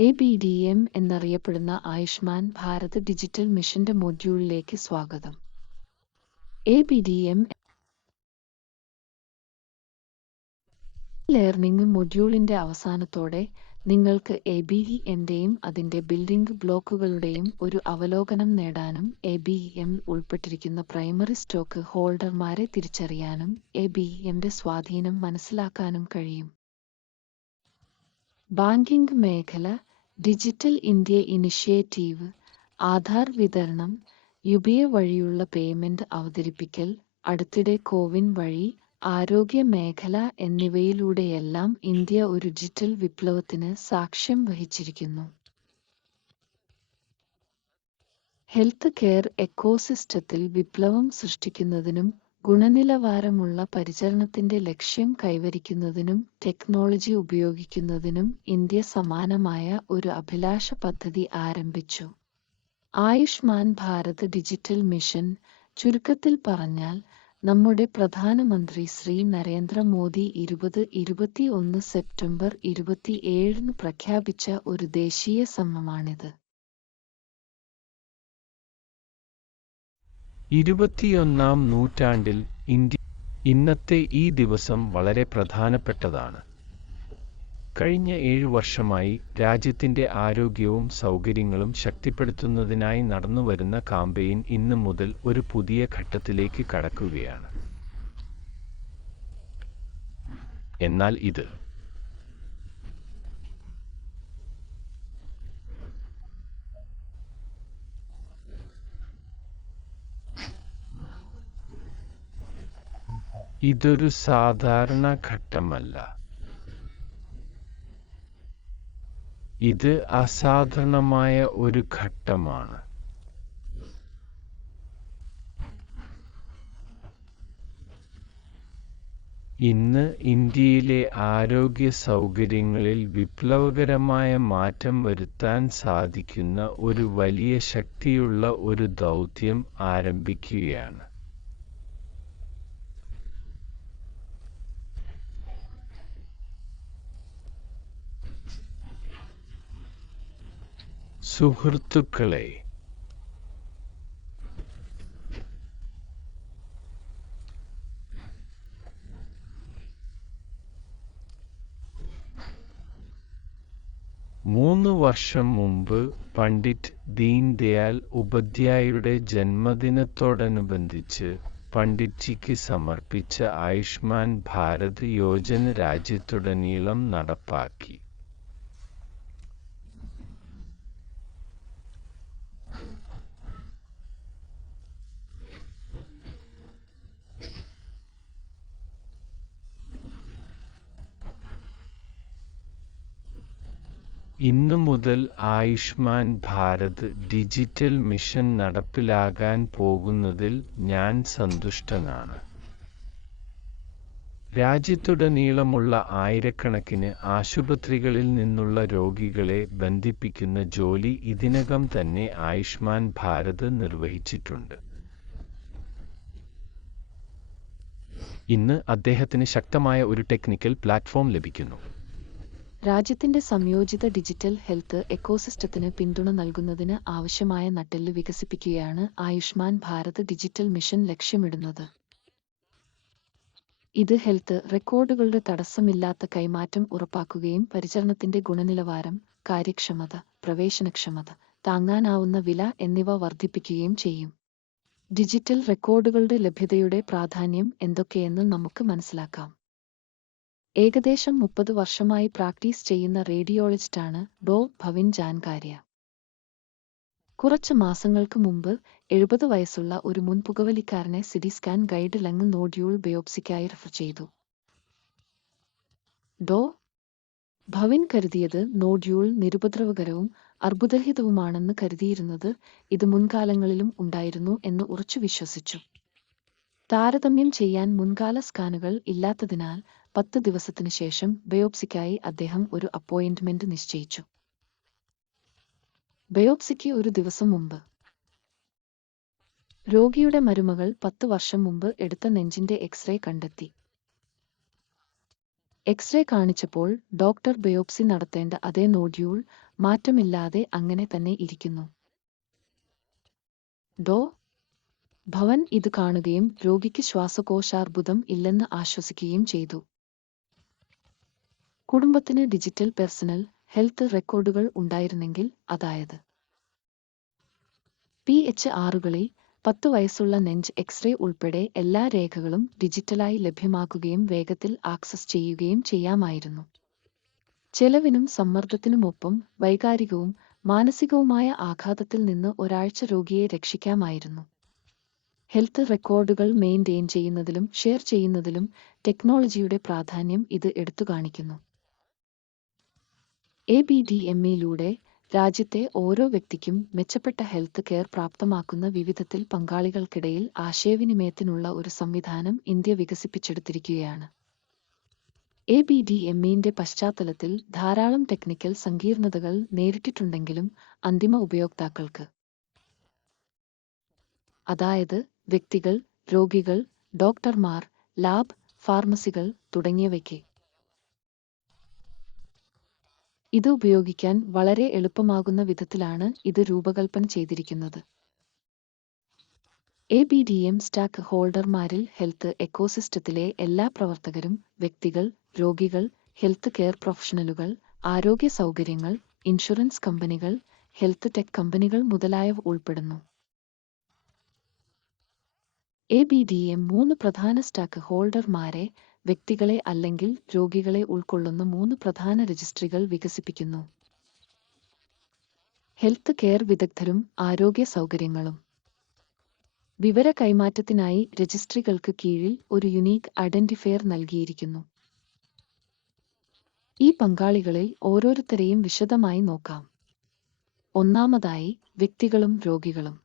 ABDM എന്നറിയപ്പെടുന്ന Ayushman Bharat digital മിഷന്റെ മൊഡ്യൂളിലേക്ക് സ്വാഗതം. ABDM ലേണിംഗ് മൊഡ്യൂളിന്റെ അവസാനത്തോടെ നിങ്ങൾക്ക് ABDMന്റെയും അതിന്റെ ബിൽഡിംഗ് ബ്ലോക്കുകളുടെയും ഒരു അവലോകനം നേടാനും ABDM ഉൾപ്പെട്ടിരിക്കുന്ന പ്രൈമറി സ്റ്റോക്ക് ഹോൾഡർമാരെ തിരിച്ചറിയാനും ABDMന്റെ സ്വാധീനം മനസ്സിലാക്കാനും കഴിയും. ബാങ്കിംഗ് മേഖല, ഡിജിറ്റൽ ഇന്ത്യ ഇനിഷ്യേറ്റീവ്, ആധാർ വിതരണം, UPI വഴിയുള്ള പേയ്മെന്റ് അവതരിപ്പിക്കൽ, അടുത്തിടെ കോവിൻ വഴി, ആരോഗ്യ മേഖല എന്നിവയിലൂടെയെല്ലാം ഇന്ത്യ ഒരു ഡിജിറ്റൽ വിപ്ലവത്തിന് സാക്ഷ്യം വഹിച്ചിരിക്കുന്നു. ഹെൽത്ത് കെയർ എക്കോസിസ്റ്റത്തിൽ വിപ്ലവം സൃഷ്ടിക്കുന്നതിനും ഗുണനിലവാരമുള്ള പരിചരണത്തിന്റെ ലക്ഷ്യം കൈവരിക്കുന്നതിനും ടെക്നോളജി ഉപയോഗിക്കുന്നതിനും ഇന്ത്യ സമാനമായ ഒരു അഭിലാഷ പദ്ധതി ആരംഭിച്ചു. ആയുഷ്മാൻ ഭാരത് ഡിജിറ്റൽ മിഷൻ, ചുരുക്കത്തിൽ പറഞ്ഞാൽ, നമ്മുടെ പ്രധാനമന്ത്രി ശ്രീ നരേന്ദ്ര മോദി 2021 സെപ്റ്റംബർ 27 പ്രഖ്യാപിച്ച ഒരു ദേശീയ ശ്രമമാണിത്. 21-ാം നൂറ്റാണ്ടിൽ ഇന്നത്തെ ഈ ദിവസം വളരെ പ്രധാനപ്പെട്ടതാണ്. കഴിഞ്ഞ 7 വർഷമായി രാജ്യത്തിന്റെ ആരോഗ്യവും സൗകര്യങ്ങളും ശക്തിപ്പെടുത്തുന്നതിനായി നടന്നുവരുന്ന കാമ്പയിൻ ഇന്ന് മുതൽ ഒരു പുതിയ ഘട്ടത്തിലേക്ക് കടക്കുകയാണ്. എന്നാൽ ഇതൊരു സാധാരണ ഘട്ടമല്ല. ഇത് അസാധാരണമായ ഒരു ഘട്ടമാണ്. ഇന്ന് ഇന്ത്യയിലെ ആരോഗ്യ സൗകര്യങ്ങളിൽ വിപ്ലവകരമായ മാറ്റം വരുത്താൻ സാധിക്കുന്ന ഒരു വലിയ ശക്തിയുള്ള ഒരു ദൗത്യം ആരംഭിക്കുകയാണ്. സുഹൃത്തുക്കളെ, മൂന്ന് വർഷം മുമ്പ് പണ്ഡിറ്റ് ദീൻദയാൽ ഉപാധ്യായയുടെ ജന്മദിനത്തോടനുബന്ധിച്ച് പണ്ഡിറ്റ്ജിക്ക് സമർപ്പിച്ച ആയുഷ്മാൻ ഭാരത് യോജന രാജ്യത്തുടനീളം നടപ്പാക്കി. ഇന്നു മുതൽ ആയുഷ്മാൻ ഭാരത് ഡിജിറ്റൽ മിഷൻ നടപ്പിലാകാൻ പോകുന്നതിൽ ഞാൻ സന്തുഷ്ടനാണ്. രാജ്യത്തുടനീളമുള്ള ആയിരക്കണക്കിന് ആശുപത്രികളിൽ നിന്നുള്ള രോഗികളെ ബന്ധിപ്പിക്കുന്ന ജോലി ഇതിനകം തന്നെ ആയുഷ്മാൻ ഭാരത് നിർവഹിച്ചിട്ടുണ്ട്. ഇന്ന് അദ്ദേഹത്തിന് ശക്തമായ ഒരു ടെക്നിക്കൽ പ്ലാറ്റ്ഫോം ലഭിക്കുന്നു. രാജ്യത്തിന്റെ സംയോജിത ഡിജിറ്റൽ ഹെൽത്ത് എക്കോസിസ്റ്റത്തിന് പിന്തുണ നൽകുന്നതിന് ആവശ്യമായ നട്ടെല്ല് വികസിപ്പിക്കുകയാണ് ആയുഷ്മാൻ ഭാരത് ഡിജിറ്റൽ മിഷൻ ലക്ഷ്യമിടുന്നത്. ഇത് ഹെൽത്ത് റെക്കോർഡുകളുടെ തടസ്സമില്ലാത്ത കൈമാറ്റം ഉറപ്പാക്കുകയും പരിചരണത്തിന്റെ ഗുണനിലവാരം, കാര്യക്ഷമത, പ്രവേശനക്ഷമത, താങ്ങാനാവുന്ന വില എന്നിവ വർദ്ധിപ്പിക്കുകയും ചെയ്യും. ഡിജിറ്റൽ റെക്കോർഡുകളുടെ ലഭ്യതയുടെ പ്രാധാന്യം എന്തൊക്കെയെന്ന് നമുക്ക് മനസ്സിലാക്കാം. ഏകദേശം 30 വർഷമായി പ്രാക്ടീസ് ചെയ്യുന്ന റേഡിയോളജിസ്റ്റാണ് ഡോ. ഭവിൻ ജാൻകാരിയ. കുറച്ച് മാസങ്ങൾക്ക് മുമ്പ് 70 വയസ്സുള്ള ഒരു മുൻ പുകവലിക്കാരനെ CT scan guide lung nodule ബയോപ്സിക്കായി റെഫർ ചെയ്തു. ഡോ. ഭവിൻ കരുതിയത് നോഡ്യൂൾ നിരുപദ്രവകരവും അർബുദരഹിതവുമാണെന്ന് കരുതിയിരുന്നത് ഇത് മുൻകാലങ്ങളിലും ഉണ്ടായിരുന്നു എന്ന് ഉറച്ചു വിശ്വസിച്ചു. താരതമ്യം ചെയ്യാൻ മുൻകാല സ്കാനുകൾ ഇല്ലാത്തതിനാൽ 10 ദിവസത്തിനു ശേഷം ബയോപ്സിക്കായി അദ്ദേഹം ഒരു അപ്പോയിന്റ്മെന്റ് നിശ്ചയിച്ചു. ബയോപ്സിക്ക് ഒരു ദിവസം മുമ്പ് രോഗിയുടെ മരുമകൾ 10 വർഷം മുമ്പ് എടുത്ത നെഞ്ചിന്റെ എക്സ്റേ കണ്ടെത്തി. എക്സ്റേ കാണിച്ചപ്പോൾ ഡോക്ടർ ബയോപ്സി നടത്തേണ്ട അതേ നോഡ്യൂൾ മാറ്റമില്ലാതെ അങ്ങനെ തന്നെ ഇരിക്കുന്നു. ഡോ. ഭവൻ ഇത് കാണുകയും രോഗിക്ക് ശ്വാസകോശാർബുദം ഇല്ലെന്ന് ആശ്വസിക്കുകയും ചെയ്തു. കുടുംബത്തിന് ഡിജിറ്റൽ പേഴ്സണൽ ഹെൽത്ത് റെക്കോർഡുകൾ ഉണ്ടായിരുന്നെങ്കിൽ, അതായത് PH6കളിൽ 10 വയസ്സുള്ള നെഞ്ച് എക്സ്റേ ഉൾപ്പെടെ എല്ലാ രേഖകളും ഡിജിറ്റലായി ലഭ്യമാക്കുകയും വേഗത്തിൽ ആക്സസ് ചെയ്യുകയും ചെയ്യാമായിരുന്നു. ചെലവിനും സമ്മർദ്ദത്തിനുമൊപ്പം വൈകാരികവും മാനസികവുമായ ആഘാതത്തിൽ നിന്ന് ഒരാഴ്ച രോഗിയെ രക്ഷിക്കാമായിരുന്നു. ഹെൽത്ത് റെക്കോർഡുകൾ മെയിൻറ്റെയിൻ ചെയ്യുന്നതിലും ഷെയർ ചെയ്യുന്നതിലും ടെക്നോളജിയുടെ പ്രാധാന്യം ഇത് എടുത്തുകാണിക്കുന്നു. ABDME-യിലൂടെ രാജ്യത്തെ ഓരോ വ്യക്തിക്കും മെച്ചപ്പെട്ട ഹെൽത്ത് കെയർ പ്രാപ്തമാക്കുന്ന വിവിധത്തിൽ പങ്കാളികൾക്കിടയിൽ ആശയവിനിമയത്തിനുള്ള ഒരു സംവിധാനം ഇന്ത്യ വികസിപ്പിച്ചെടുത്തിരിക്കുകയാണ്. ABDME-ന്റെ പശ്ചാത്തലത്തിൽ ധാരാളം ടെക്നിക്കൽ സങ്കീർണതകൾ നേരിട്ടിട്ടുണ്ടെങ്കിലും അന്തിമ ഉപയോക്താക്കൾക്ക്, അതായത് വ്യക്തികൾ, രോഗികൾ, ഡോക്ടർമാർ, ലാബ്, ഫാർമസികൾ തുടങ്ങിയവയ്ക്ക് ഇത് ഉപയോഗിക്കാൻ വളരെ എളുപ്പമാകുന്ന വിധത്തിലാണ് ഇത് രൂപകൽപ്പന ചെയ്തിരിക്കുന്നത്. ABDM സ്റ്റാക്ക് ഹോൾഡർമാരിൽ ഹെൽത്ത് എക്കോസിസ്റ്റത്തിലെ എല്ലാ പ്രവർത്തകരും, വ്യക്തികൾ, രോഗികൾ, ഹെൽത്ത് കെയർ പ്രൊഫഷണലുകൾ, ആരോഗ്യ സൗകര്യങ്ങൾ, ഇൻഷുറൻസ് കമ്പനികൾ, ഹെൽത്ത് ടെക് കമ്പനികൾ മുതലായവ ഉൾപ്പെടുന്നു. ABDM 3 പ്രധാന സ്റ്റാക്ക് ഹോൾഡർമാരെ, വ്യക്തികളെ അല്ലെങ്കിൽ രോഗികളെ ഉൾക്കൊള്ളുന്ന 3 പ്രധാന രജിസ്ട്രികൾ വികസിപ്പിക്കുന്നു. ഹെൽത്ത് കെയർ വിദഗ്ധരും ആരോഗ്യ സൗകര്യങ്ങളും. വിവര കൈമാറ്റത്തിനായി രജിസ്ട്രികൾക്ക് കീഴിൽ ഒരു യുണീക്ക് ഐഡന്റിഫയർ നൽകിയിരിക്കുന്നു. ഈ പങ്കാളികളിൽ ഓരോരുത്തരെയും വിശദമായി നോക്കാം. ഒന്നാമതായി, വ്യക്തികളും രോഗികളും.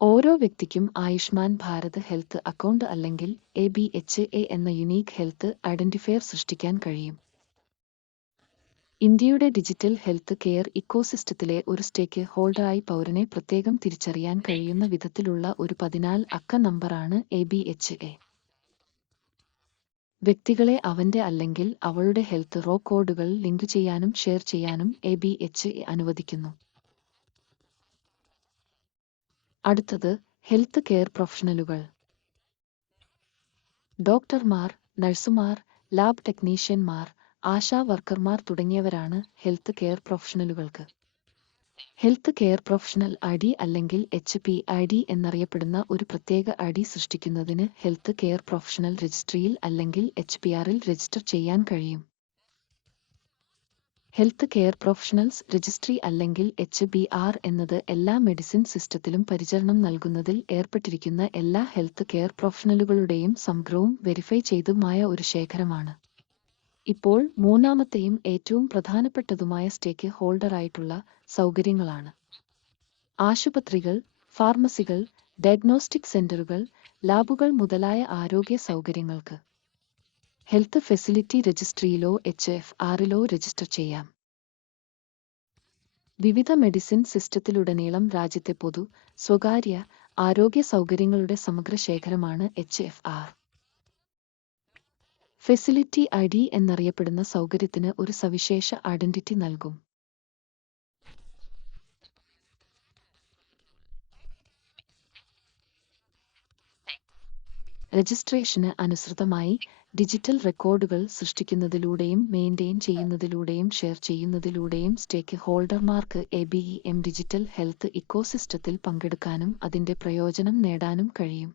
ഓരോ വ്യക്തിക്കും ആയുഷ്മാൻ ഭാരത് ഹെൽത്ത് അക്കൗണ്ട് അല്ലെങ്കിൽ ABHA എന്ന യുണീക്ക് ഹെൽത്ത് ഐഡന്റിഫയർ സൃഷ്ടിക്കാൻ കഴിയും. ഇന്ത്യയുടെ ഡിജിറ്റൽ ഹെൽത്ത് കെയർ ഇക്കോസിസ്റ്റത്തിലെ ഒരു സ്റ്റേക്ക് ഹോൾഡറായി പൗരനെ പ്രത്യേകം തിരിച്ചറിയാൻ കഴിയുന്ന വിധത്തിലുള്ള ഒരു 14 അക്ക നമ്പറാണ് ABHA. വ്യക്തികളെ അവന്റെ അല്ലെങ്കിൽ അവളുടെ ഹെൽത്ത് റെക്കോർഡുകൾ ലിങ്ക് ചെയ്യാനും ഷെയർ ചെയ്യാനും ABHA അനുവദിക്കുന്നു. അടുത്തത്, ഹെൽത്ത് കെയർ പ്രൊഫഷണലുകൾ. ഡോക്ടർമാർ, നഴ്സുമാർ, ലാബ് ടെക്നീഷ്യന്മാർ, ആശാ വർക്കർമാർ തുടങ്ങിയവരാണ് ഹെൽത്ത് കെയർ പ്രൊഫഷണലുകൾക്ക്. ഹെൽത്ത് കെയർ പ്രൊഫഷണൽ ID അല്ലെങ്കിൽ HPID എന്നറിയപ്പെടുന്ന ഒരു പ്രത്യേക ID സൃഷ്ടിക്കുന്നതിന് ഹെൽത്ത് കെയർ പ്രൊഫഷണൽ രജിസ്ട്രിയിൽ അല്ലെങ്കിൽ HPRൽ രജിസ്റ്റർ ചെയ്യാൻ കഴിയും. ഹെൽത്ത് കെയർ പ്രൊഫഷണൽസ് രജിസ്ട്രി അല്ലെങ്കിൽ HBR എന്നത് എല്ലാ മെഡിസിൻ സിസ്റ്റത്തിലും പരിചരണം നൽകുന്നതിൽ ഏർപ്പെട്ടിരിക്കുന്ന എല്ലാ ഹെൽത്ത് കെയർ പ്രൊഫഷണലുകളുടെയും സമഗ്രവും വെരിഫൈ ചെയ്തതുമായ ഒരു ശേഖരമാണ്. ഇപ്പോൾ മൂന്നാമത്തെയും ഏറ്റവും പ്രധാനപ്പെട്ടതുമായ സ്റ്റേക്ക് ഹോൾഡറായിട്ടുള്ള സൗകര്യങ്ങളാണ്. ആശുപത്രികൾ, ഫാർമസികൾ, ഡയഗ്നോസ്റ്റിക് സെന്ററുകൾ, ലാബുകൾ മുതലായ ആരോഗ്യ സൗകര്യങ്ങൾക്ക് ഹെൽത്ത് ഫെസിലിറ്റി രജിസ്ട്രിയിലോ HFRലോ രജിസ്റ്റർ ചെയ്യാം. വിവിധ മെഡിസിൻ സിസ്റ്റത്തിലുടനീളം രാജ്യത്തെ പൊതു, സ്വകാര്യ ആരോഗ്യ സൗകര്യങ്ങളുടെ സമഗ്ര ശേഖരമാണ് HFR. ഫെസിലിറ്റി ID എന്നറിയപ്പെടുന്ന സൗകര്യത്തിന് ഒരു സവിശേഷ ഐഡന്റിറ്റി നൽകും. രജിസ്ട്രേഷന് അനുസൃതമായി ഡിജിറ്റൽ റെക്കോർഡുകൾ സൃഷ്ടിക്കുന്നതിലൂടെയും മെയിൻറ്റെയിൻ ചെയ്യുന്നതിലൂടെയും ഷെയർ ചെയ്യുന്നതിലൂടെയും സ്റ്റേക്ക് ഹോൾഡർമാർക്ക് ABEM ഡിജിറ്റൽ ഹെൽത്ത് ഇക്കോസിസ്റ്റത്തിൽ പങ്കെടുക്കാനും അതിന്റെ പ്രയോജനം നേടാനും കഴിയും.